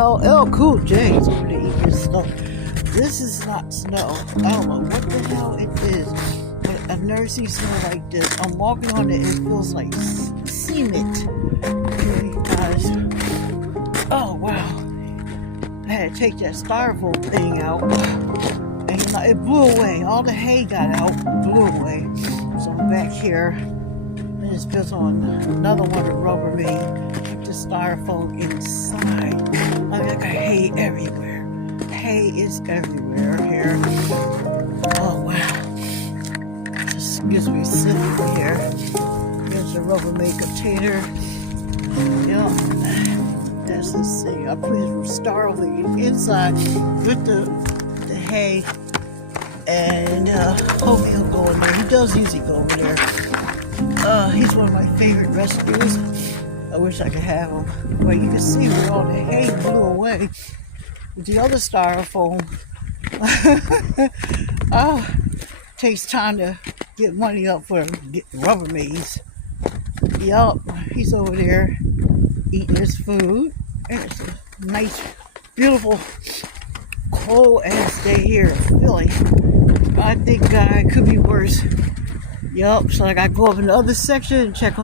LL Cool J is over there eating snow. This is not snow. I don't know what the hell it is, but I've never seen snow like this. I'm walking on it, it feels like cement. Okay, guys. Oh, wow. I had to take that styrofoam thing out, and it blew away. All the hay got out, blew away. So I'm back here, and it's built on another one of Rubbermaid. Keep the styrofoam inside. I got hay everywhere. Hay is everywhere here. Oh wow! Just gives me sitting here. Here's a Rubbermaid container. Yeah. That's the thing. I put his starling inside with the hay, and hopefully he'll go in there. He does usually go over there. He's one of my favorite rescues. I wish I could have him, but you can see where all the hay blew away with the other styrofoam. Takes time to get money up for Rubbermaids. Yup, he's over there eating his food. And it's a nice, beautiful, cold ass day here in Philly. I think it could be worse. Yup, so I gotta go up in the other section and check on